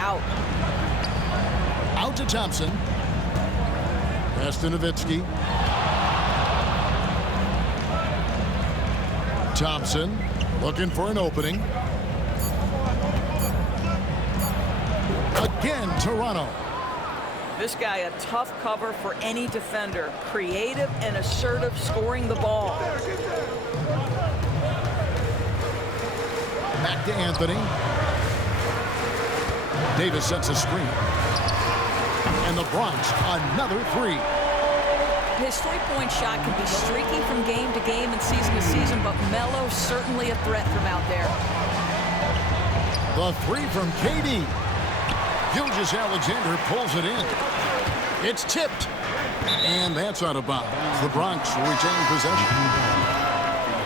out. Out to Thompson. Pass to Nowitzki. Thompson looking for an opening. Again, Toronto. This guy a tough cover for any defender. Creative and assertive scoring the ball. Back to Anthony. Davis sets a screen. And the Bronx, another three. His three-point shot can be streaky from game to game and season to season, but Melo's certainly a threat from out there. The three from KD. Gilgeous-Alexander pulls it in. It's tipped. And that's out of bounds. The Bronx retain possession.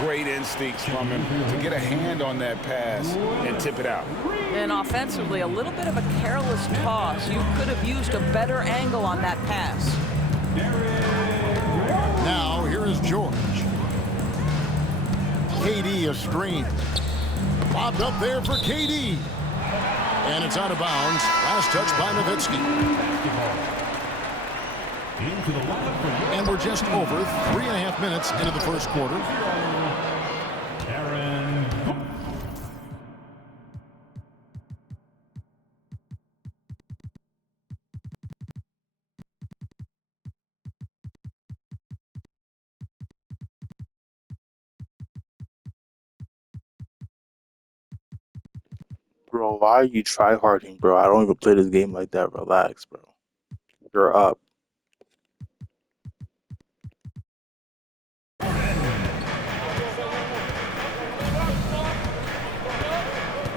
Great instincts from him to get a hand on that pass and tip it out. And offensively, a little bit of a careless toss. You could have used a better angle on that pass. Now, here is George. KD a screen. Bobbed up there for KD. And it's out of bounds. Last touch by Nowitzki. And we're just over 3.5 minutes into the first quarter. Bro, why are you tryharding, bro? I don't even play this game like that. Relax, bro. You're up.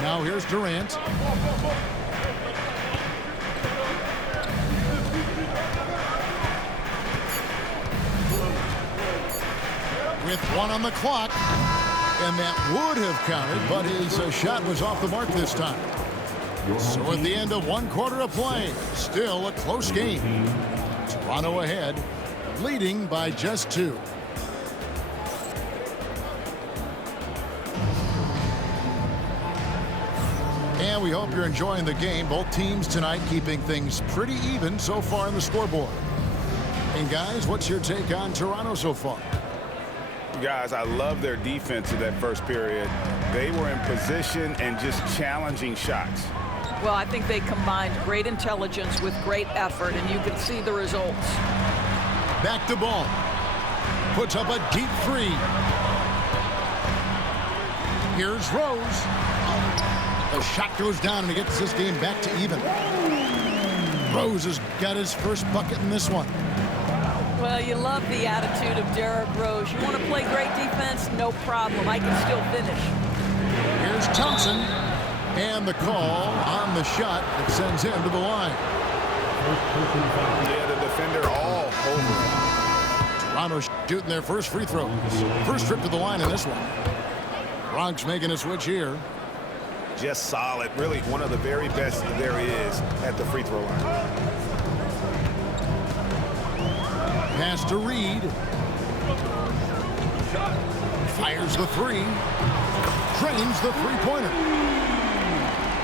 Now here's Durant. With one on the clock. And that would have counted, but his shot was off the mark this time. So at the end of one quarter of play, still a close game. Toronto ahead, leading by just 2. And we hope you're enjoying the game. Both teams tonight keeping things pretty even so far on the scoreboard. And guys, what's your take on Toronto so far? Guys, I love their defense in that first period. They were in position and just challenging shots. Well, I think they combined great intelligence with great effort, and you can see the results. Back to ball. Puts up a deep three. Here's Rose. The shot goes down, and he gets this game back to even. Rose has got his first bucket in this one. Well, you love the attitude of Derrick Rose. You want to play great defense? No problem. I can still finish. Here's Thompson. And the call on the shot that sends him to the line. Yeah, the defender all over. Toronto shooting their first free throw. First trip to the line in this one. Bronx making a switch here. Just solid. Really one of the very best there is at the free throw line. Pass to Reed. Fires the three. Drains the three-pointer.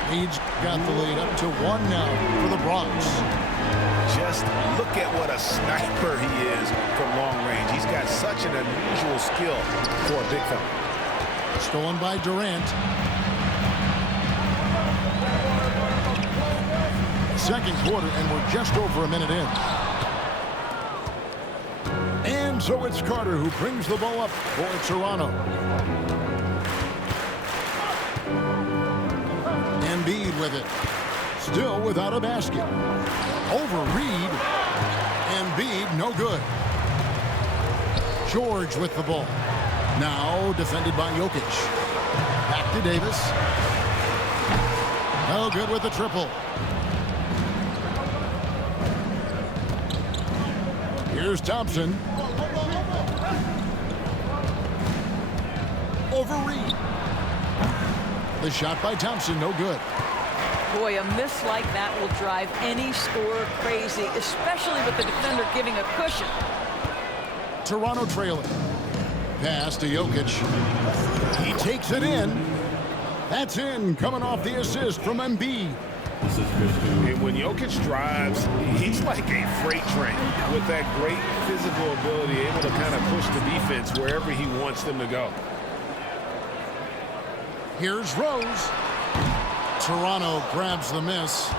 Reed's got the lead up to 1 now for the Bronx. Just look at what a sniper he is from long range. He's got such an unusual skill for a big fella. Stolen by Durant. Second quarter, and we're just over a minute in. And so it's Carter who brings the ball up for Toronto. Embiid with it. Still without a basket. Over Reed. Embiid, no good. George with the ball. Now defended by Jokic. Back to Davis. No good with the triple. Here's Thompson. Over Reed. The shot by Thompson, no good. Boy, a miss like that will drive any scorer crazy, especially with the defender giving a cushion. Toronto trailing. Pass to Jokic. He takes it in. That's in, coming off the assist from Embiid. And when Jokic drives, he's like a freight train with that great physical ability, able to kind of push the defense wherever he wants them to go. Here's Rose. Toronto grabs the miss.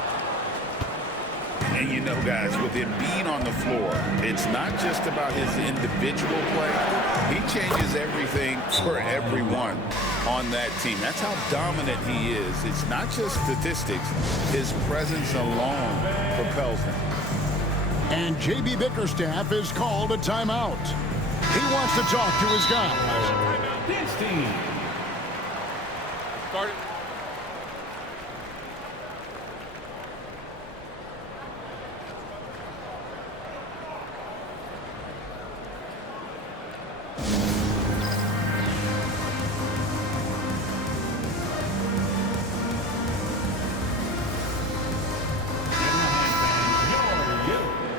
And you know, guys, with Embiid on the floor, it's not just about his individual play. He changes everything for everyone on that team. That's how dominant he is. It's not just statistics. His presence alone propels him. And J.B. Bickerstaff is called a timeout. He wants to talk to his guys. Dance team. Start it.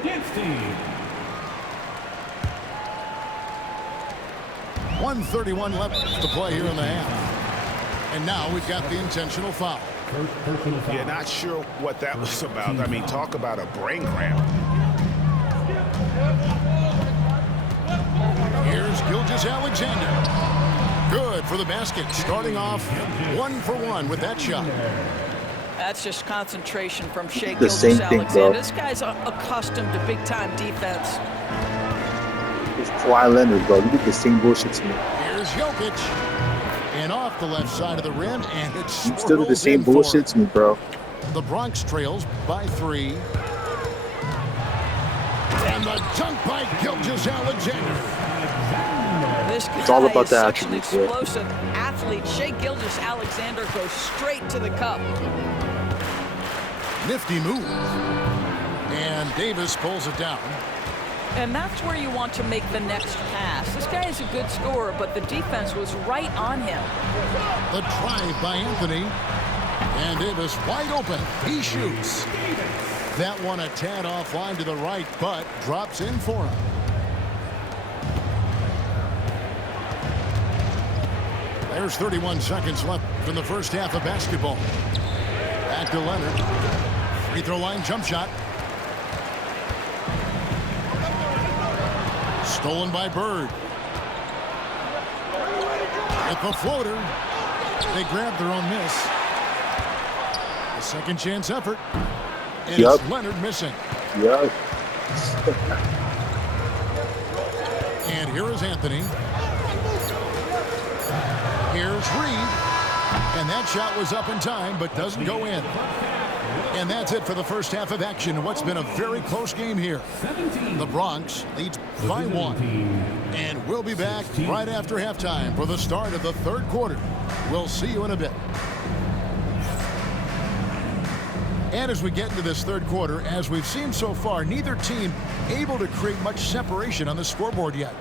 Dance team. 1:31 left to play here in the half. And now we've got the intentional foul. Personal foul. Yeah, not sure what that was about. I mean, talk about a brain cramp. Here's Gilgeous-Alexander. Good for the basket. Starting off 1 for 1 with that shot. That's just concentration from Shai The same thing, Gilgeous-Alexander. bro. This guy's accustomed to big-time defense. It's Kawhi Leonard, bro. You did the same bullshit to me. Here's Jokic. And off the left side of the rim, and it's You still did the same bullshit to me, bro. The Bronx trails by 3. And the dunk by Gilgeous-Alexander. This guy It's all about is the such an attributes, yeah. explosive athlete. Shai Gilgeous-Alexander goes straight to the cup. Nifty move. And Davis pulls it down. And that's where you want to make the next pass. This guy is a good scorer, but the defense was right on him. The drive by Anthony. And Davis wide open. He shoots. That one a tad offline to the right, but drops in for him. There's 31 seconds left in the first half of basketball. Back to Leonard. Free throw line jump shot. Stolen by Bird. At the floater. They grab their own miss. A second chance effort. And Yup. it's Leonard missing. Yeah. And here is Anthony. Here's Reed. And that shot was up in time, but doesn't go in. And that's it for the first half of action. What's been a very close game here. The Bronx leads by 1. And we'll be back right after halftime for the start of the third quarter. We'll see you in a bit. And as we get into this third quarter, as we've seen so far, neither team able to create much separation on the scoreboard yet.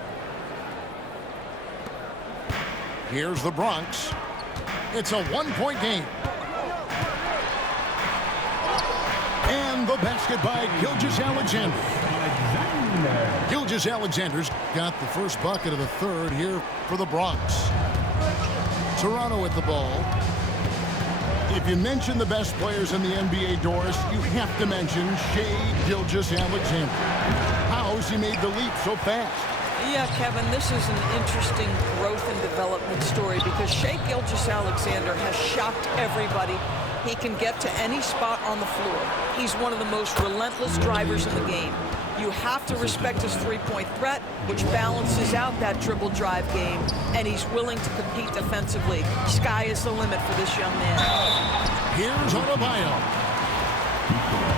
Here's the Bronx. It's a one-point game. And the basket by Gilgeous-Alexander. Gilgeous-Alexander's got the first bucket of the third here for the Bronx. Toronto at the ball. If you mention the best players in the NBA, Doris, you have to mention Shai Gilgeous-Alexander. How has he made the leap so fast? Yeah, Kevin, this is an interesting growth and development story because Shai Gilgeous-Alexander has shocked everybody. He can get to any spot on the floor. He's one of the most relentless drivers in the game. You have to respect his three-point threat, which balances out that dribble drive game, and he's willing to compete defensively. Sky is the limit for this young man. Here's Adebayo.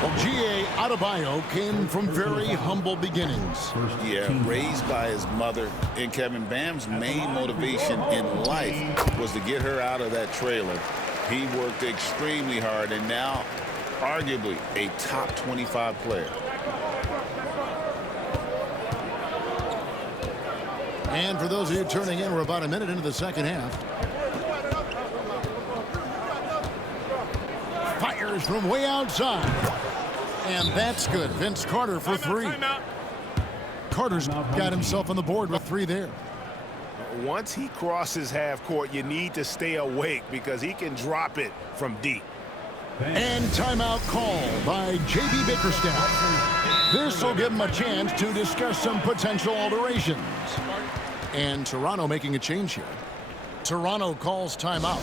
Well, G.A. Adebayo came from very humble beginnings. Yeah, raised by his mother. And Kevin, Bam's main motivation in life was to get her out of that trailer. He worked extremely hard and now arguably a top 25 player. And for those of you turning in, we're about a minute into the second half. Fires from way outside. And that's good. Vince Carter for 3. Carter's got himself on the board with 3 there. Once he crosses half court, you need to stay awake because he can drop it from deep. And timeout call by J.B. Bickerstaff. This will give him a chance to discuss some potential alterations. And Toronto making a change here. Toronto calls timeout.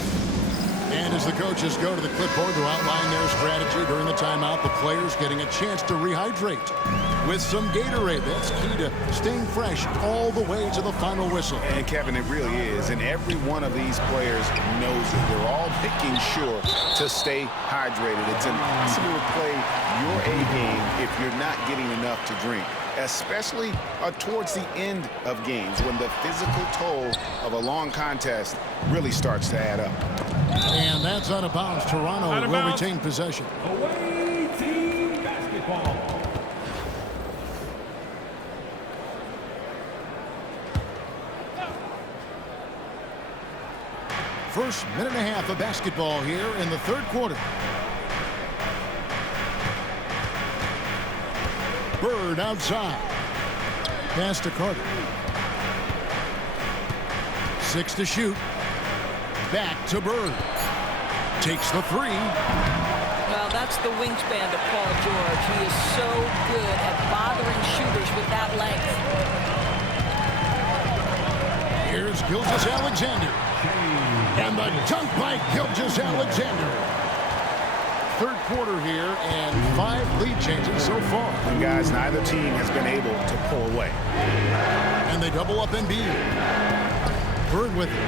And as the coaches go to the clipboard to outline their strategy during the timeout, the players getting a chance to rehydrate with some Gatorade. That's key to staying fresh all the way to the final whistle. And Kevin, it really is. And every one of these players knows it. They're all making sure to stay hydrated. It's impossible to play your A game if you're not getting enough to drink, especially towards the end of games when the physical toll of a long contest really starts to add up. And that's out of bounds. Toronto will retain possession. Away team basketball. First minute and a half of basketball here in the third quarter. Bird outside. Pass to Carter. 6 to shoot. Back to Bird. Takes the three. Well, that's the wingspan to Paul George. He is so good at bothering shooters with that length. Here's Gilgeous-Alexander. And the dunk by Gilgeous-Alexander. Third quarter here and 5 lead changes so far. And guys, neither team has been able to pull away. And they double up Embiid. Bird with it.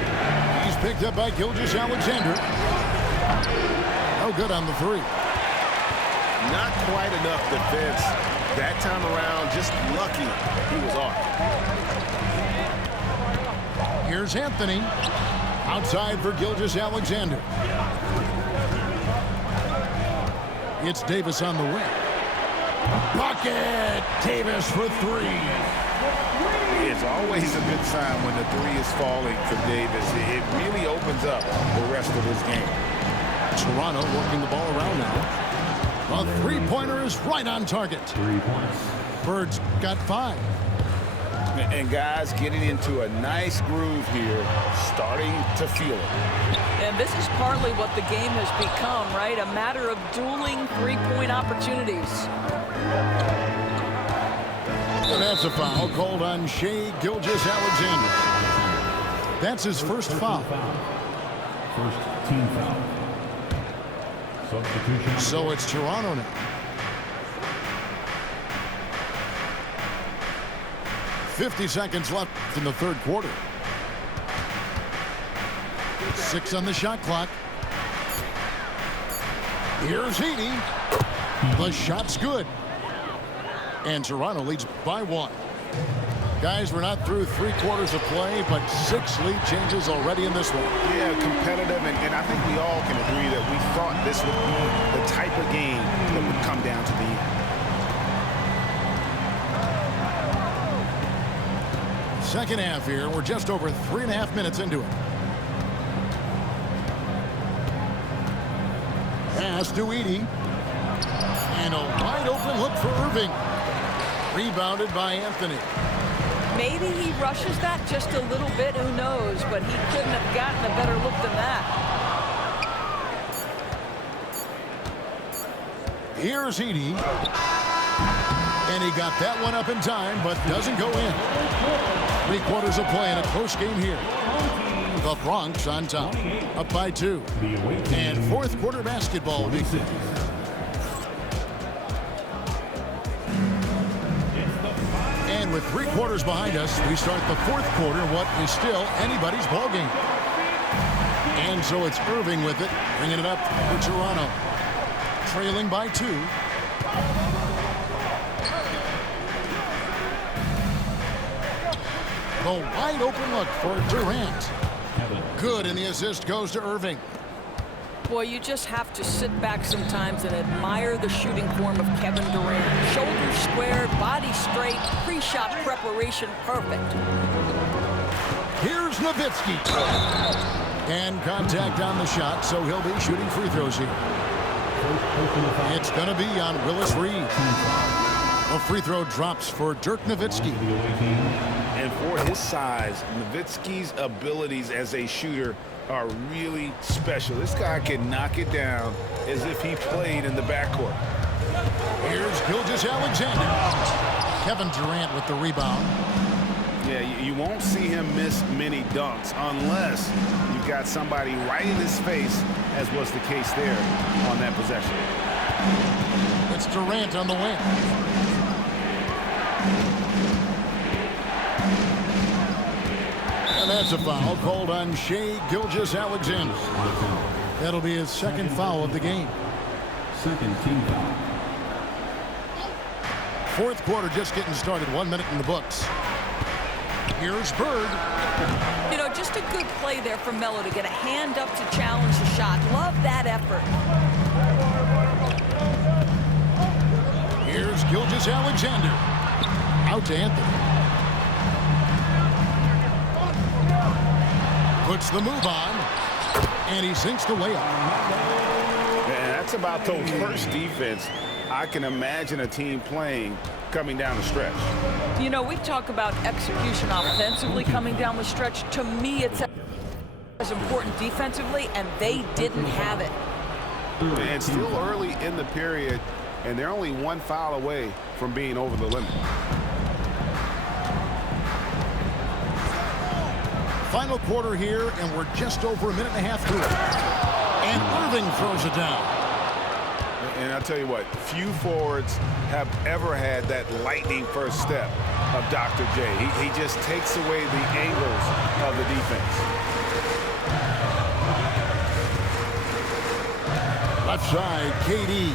He's picked up by Gilgeous-Alexander. No good on the three. Not quite enough defense that time around. Just lucky he was off. Here's Anthony. Outside for Gilgeous-Alexander. It's Davis on the wing. Bucket! Davis for three. It's always a good sign when the three is falling for Davis. It really opens up the rest of his game. Toronto working the ball around now. A three-pointer is right on target. 3 points. Bird's got 5. And guys getting into a nice groove here, starting to feel it. And this is partly what the game has become, right? A matter of dueling three-point opportunities. And that's a foul called on Shai Gilgeous-Alexander. That's his first foul. First team foul. Substitution. So it's Toronto now. 50 seconds left in the third quarter. 6 on the shot clock. Here's Heaney. The shot's good. And Toronto leads by 1. Guys, we're not through 3 quarters of play, but 6 lead changes already in this one. Yeah, competitive, and I think we all can agree that we thought this would be the type of game that would come down to the end. Second half here. We're just over 3.5 minutes into it. Pass to Edey. And a wide open look for Irving. Rebounded by Anthony. Maybe he rushes that just a little bit, who knows, but he couldn't have gotten a better look than that. Here's Edey. And he got that one up in time, but doesn't go in. 3 quarters of play in a close game here. The Bronx on top, up by 2. And fourth quarter basketball begins. And with 3 quarters behind us, we start the fourth quarter, what is still anybody's ball game. And so it's Irving with it, bringing it up for Toronto. Trailing by 2. The wide open look for Durant. Good, and the assist goes to Irving. Boy, you just have to sit back sometimes and admire the shooting form of Kevin Durant. Shoulders squared, body straight, pre-shot preparation perfect. Here's Nowitzki. And contact on the shot, so he'll be shooting free throws here. It's going to be on Willis Reed. A free throw drops for Dirk Nowitzki. The away team. And for his size, Nowitzki's abilities as a shooter are really special. This guy can knock it down as if he played in the backcourt. Here's Gilgeous-Alexander. Kevin Durant with the rebound. Yeah, you won't see him miss many dunks unless you've got somebody right in his face, as was the case there on that possession. It's Durant on the wing. And that's a foul called on Shai Gilgeous-Alexander. That'll be his second foul of the game. Second team foul. Fourth quarter just getting started. 1 minute in the books. Here's Bird. You know, just a good play there for Melo to get a hand up to challenge the shot. Love that effort. Here's Gilgeous-Alexander. Out to Anthony. Puts the move on. And he sinks the layup. And that's about the worst defense I can imagine a team playing coming down the stretch. You know, we talk about execution offensively coming down the stretch. To me, it's as important defensively, and they didn't have it. And still early in the period, and they're only one foul away from being over the limit. Final quarter here, and we're just over a minute and a half through it. And Irving throws it down. And I'll tell you what, few forwards have ever had that lightning first step of Dr. J. He just takes away the angles of the defense. Left side, KD.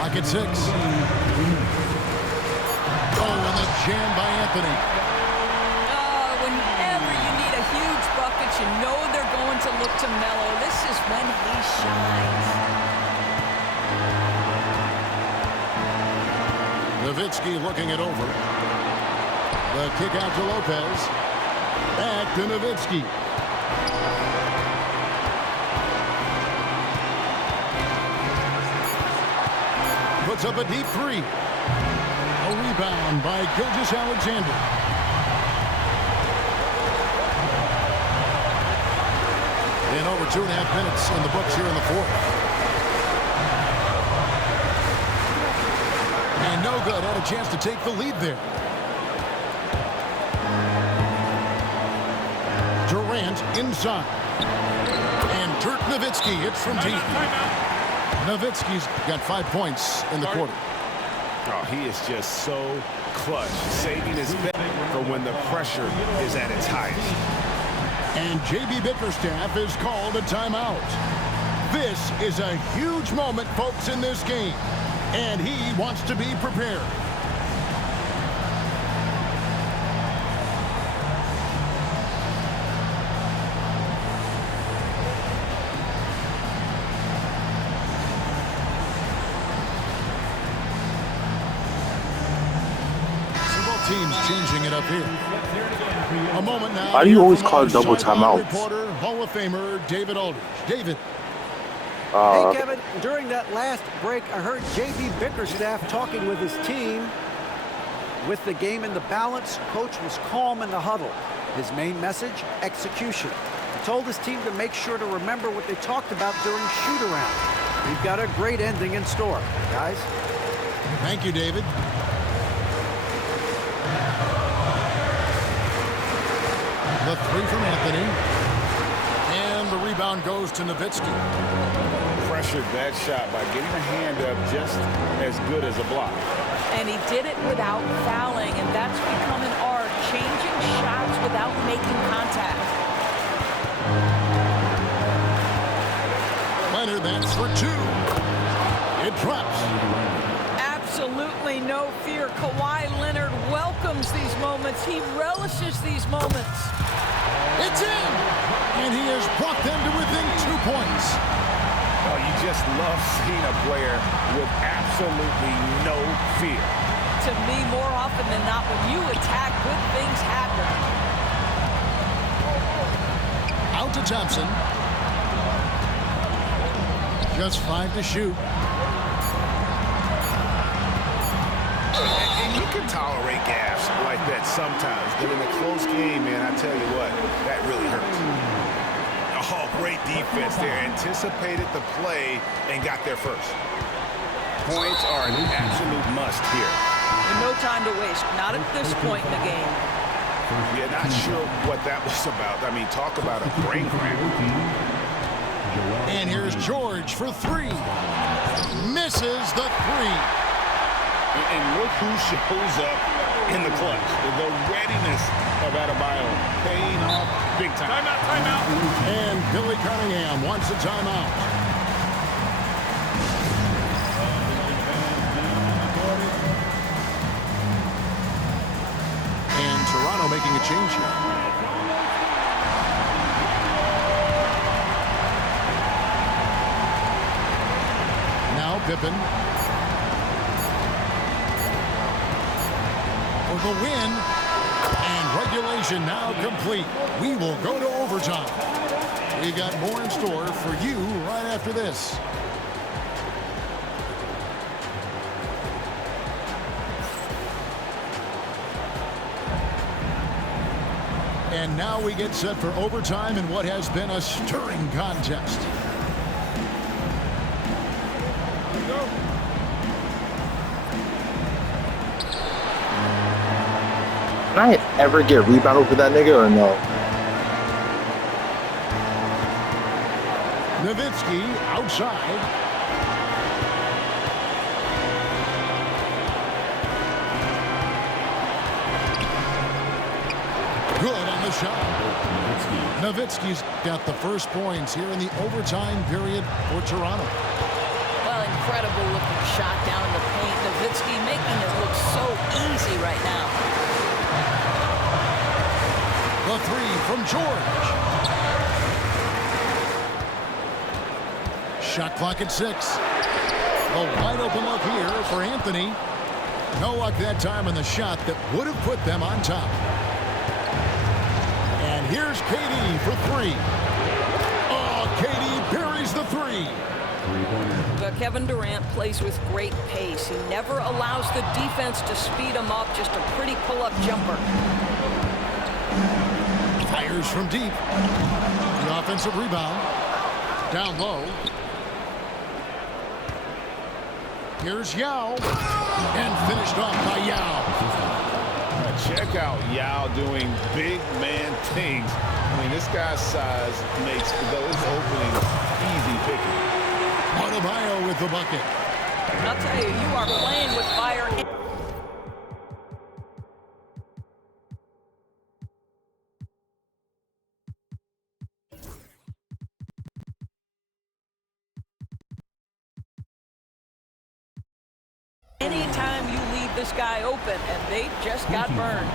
Lock at 6. Oh, and the jam by Anthony. Whenever you need a huge bucket, you know they're going to look to Melo. This is when he shines. Nowitzki looking it over. The kick out to Lopez. Back to Nowitzki. Puts up a deep three. A rebound by Gilgeous-Alexander. And over 2.5 minutes in the books here in the fourth. And no good. Had a chance to take the lead there. Durant inside. And Dirk Nowitzki hits from deep. Nowitzki's got 5 points in the quarter. Oh, he is just so clutch, saving his bet for when the pressure is at its highest. And J.B. Bickerstaff is called a timeout. This is a huge moment, folks, in this game. And he wants to be prepared. Teams changing it up here. A moment now. Why do you always call it double timeout? Reporter, Hall of Famer David Aldridge. David. Hey, Kevin, during that last break, I heard J.B. Bickerstaff talking with his team. With the game in the balance, coach was calm in the huddle. His main message, execution. He told his team to make sure to remember what they talked about during shoot-around. We've got a great ending in store, guys. Thank you, David. The three from Anthony. And the rebound goes to Nowitzki. Pressured that shot by getting a hand up just as good as a block. And he did it without fouling, and that's become an art, changing shots without making contact. Leonard, that's for 2. It drops. Absolutely no fear. Kawhi Leonard welcomes these moments. He relishes these moments. It's in! And he has brought them to within 2 points. Oh, you just love seeing a player with absolutely no fear. To me, more often than not, when you attack, good things happen. Out to Thompson. Just 5 to shoot. tolerate gaffes like that sometimes. But in a close game, man, I tell you what, that really hurts. Oh, great defense there. Anticipated the play and got there first. Points are an absolute must here. And no time to waste. Not at this point in the game. Yeah, not sure what that was about. I mean, talk about a brain cramp. And here's George for three. Misses the three. And look who shows up in the clutch. The readiness of Adebayo paying off big time. Timeout, timeout. And Billy Cunningham wants a timeout. And Toronto making a change here. Now Pippen. For the win, and regulation now complete. We will go to overtime. We got more in store for you right after this. And now we get set for overtime in what has been a stirring contest. Can I ever get rebounded for that nigga or no? Nowitzki outside. Good on the shot. Nowitzki's got the first points here in the overtime period for Toronto. Well, incredible looking shot down in the paint. Nowitzki making it look so easy right now. The three from George. Shot clock at 6. A wide open look here for Anthony. No luck that time on the shot that would have put them on top. And here's KD for 3. Oh, KD buries the 3. But Kevin Durant plays with great pace. He never allows the defense to speed him up. Just a pretty pull-up jumper. Fires from deep. The offensive rebound. Down low. Here's Yao. And finished off by Yao. Check out Yao doing big man things. I mean, this guy's size makes those openings easy picking. Adebayo with the bucket. I'll tell you, you are playing with fire. Anytime you leave this guy open, and they just got burned.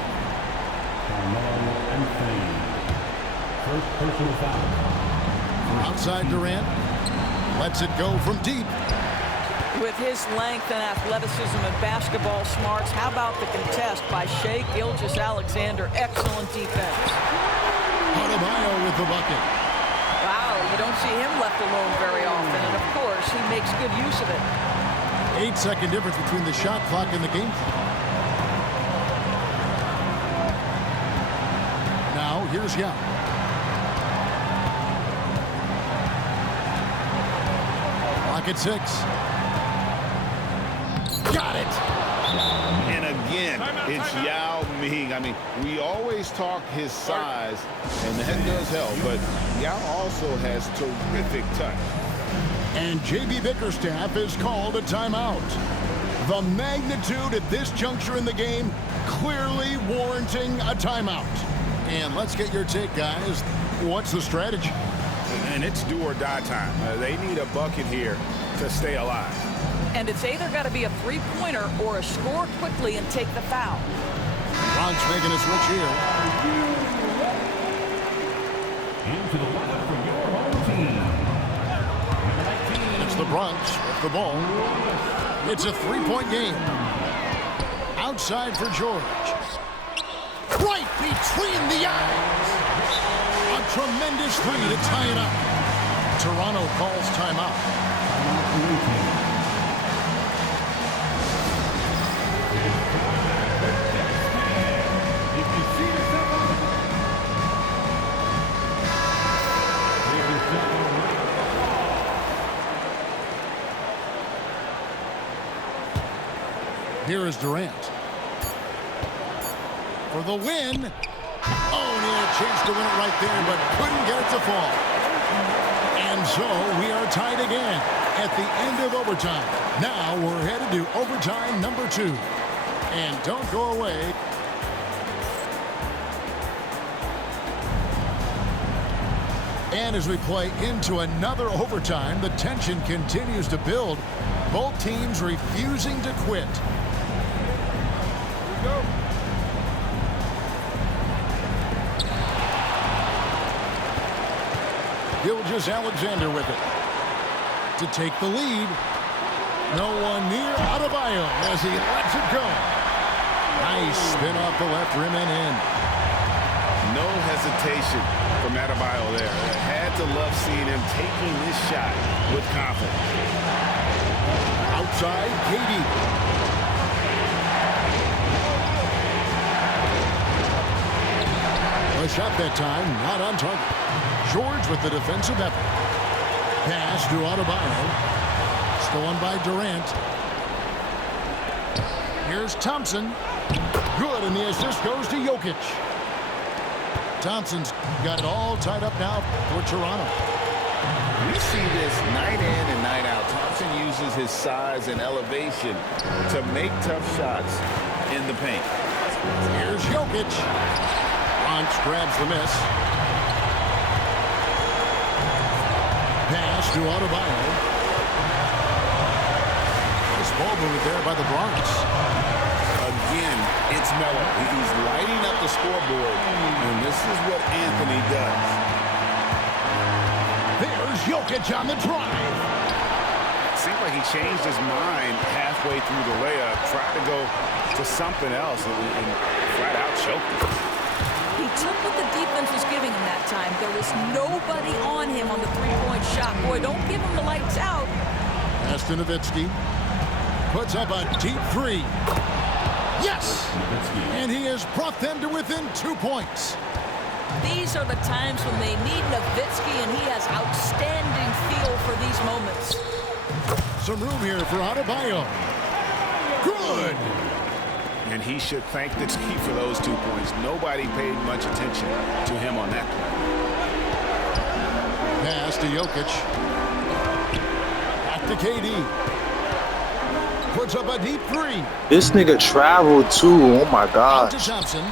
First personal foul. Outside Durant. Lets it go from deep. With his length and athleticism and basketball smarts, how about the contest by Shai Gilgeous-Alexander? Excellent defense. Adebayo with the bucket. Wow, you don't see him left alone very often, and of course, he makes good use of it. 8-second difference between the shot clock and the game clock. Now, here's Yao. Clock at 6. Got it! And again, it's Yao Ming. I mean, we always talk his size, and that does help, but Yao also has terrific touch. And J.B. Bickerstaff is called a timeout. The magnitude at this juncture in the game clearly warranting a timeout. And let's get your take, guys. What's the strategy? And it's do or die time. They need a bucket here to stay alive. And it's either got to be a three-pointer or a score quickly and take the foul. Bronx making a switch here. Into the lineup for your home team. It's the Bronx with the ball. It's a three-point game. Outside for George. Right between the eyes. A tremendous three to tie it up. Toronto calls timeout. Here is Durant. For the win. Oh, and he had a chance to win it right there, but couldn't get it to fall. And so we are tied again at the end of overtime. Now we're headed to overtime number 2. And don't go away. And as we play into another overtime, the tension continues to build. Both teams refusing to quit. Here we go. Gilgeous-Alexander with it to take the lead. No one near Adebayo as he lets it go. Nice spin off the left rim and in. No hesitation from Adebayo there. Had to love seeing him taking this shot with confidence. Outside, KD. A shot that time, not on target. George with the defensive effort. Pass to Adebayo. Stolen by Durant. Here's Thompson. Good, and the assist goes to Jokic. Thompson's got it all tied up now for Toronto. We see this night in and night out. Thompson uses his size and elevation to make tough shots in the paint. Here's Jokic. Bronx grabs the miss. Pass to Adebayo. Nice ball movement there by the Bronx. Again, it's Melo. He's lighting up the scoreboard, and this is what Anthony does. There's Jokic on the drive. Seemed like he changed his mind halfway through the layup, tried to go to something else, and flat out choked it. He took what the defense was giving him that time. There was nobody on him on the three-point shot. Boy, don't give him the lights out. Pass to Nowitzki. Puts up a deep three. Yes! And he has brought them to within 2 points. These are the times when they need Nowitzki, and he has outstanding feel for these moments. Some room here for Adebayo. Good! And he should thank the team for those 2 points. Nobody paid much attention to him on that play. Pass to Jokic. Back to KD. Puts up a deep three. This nigga traveled too. Oh my Out to gosh. Thompson.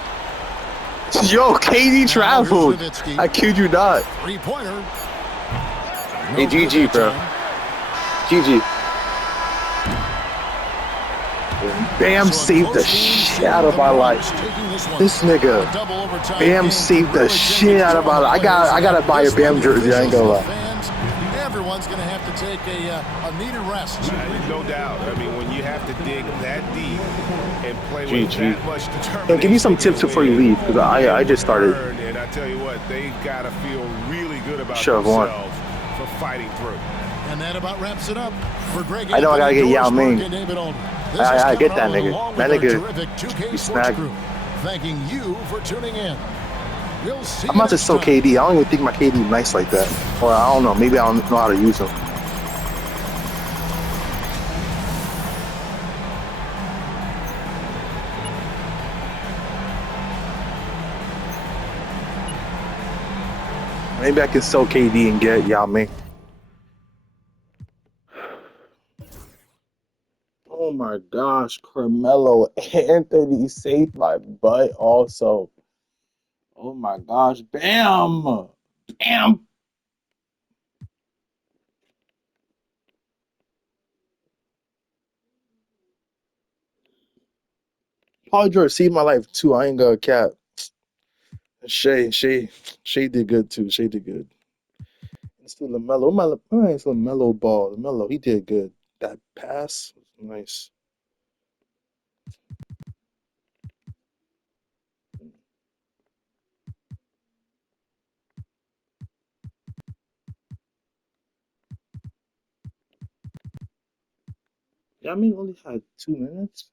Yo, KD traveled. Nowitzki. I kid you not. Three-pointer. Hey, No good GG, that bro. time. GG. Bam So a saved the close game shit for out of the my Bucks, life. taking this one. This nigga. A double overtime Bam game saved the really shit out of my life. I gotta buy a Bam jersey. I ain't gonna lie. Fans, everyone's gonna have to take a needed rest. No doubt. I mean, when you have to dig that deep and play with GG. that much determination. Hey, give me some tips before you leave, because I just started. And I tell you what, they gotta feel really good about Sure, go on. themselves for fighting through. And that about wraps it up for Greg. I know I gotta Anthony, get Yao Doris Burke, Ming. and David Olden. This I is get Kevin that Olden, nigga. along That with our nigga terrific 2K be Sports snagged. crew. Thanking you for tuning in. We'll see I'm you about to next sell time. KD. I don't even think my KD is nice like that. Or I don't know. Maybe I don't know how to use him. Maybe I can sell KD and get Yao Ming. Oh my gosh, Carmelo Anthony saved my butt also. Oh my gosh, bam! Bam! Paul George saved my life too. I ain't got a cap. Shay did good too. Shay did good. It's still LaMelo. It's LaMelo ball. LaMelo, he did good. That pass was nice. Yeah, I mean, only had 2 minutes.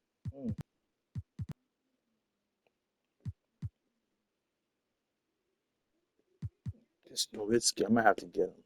This Nowitzki, I might have to get him.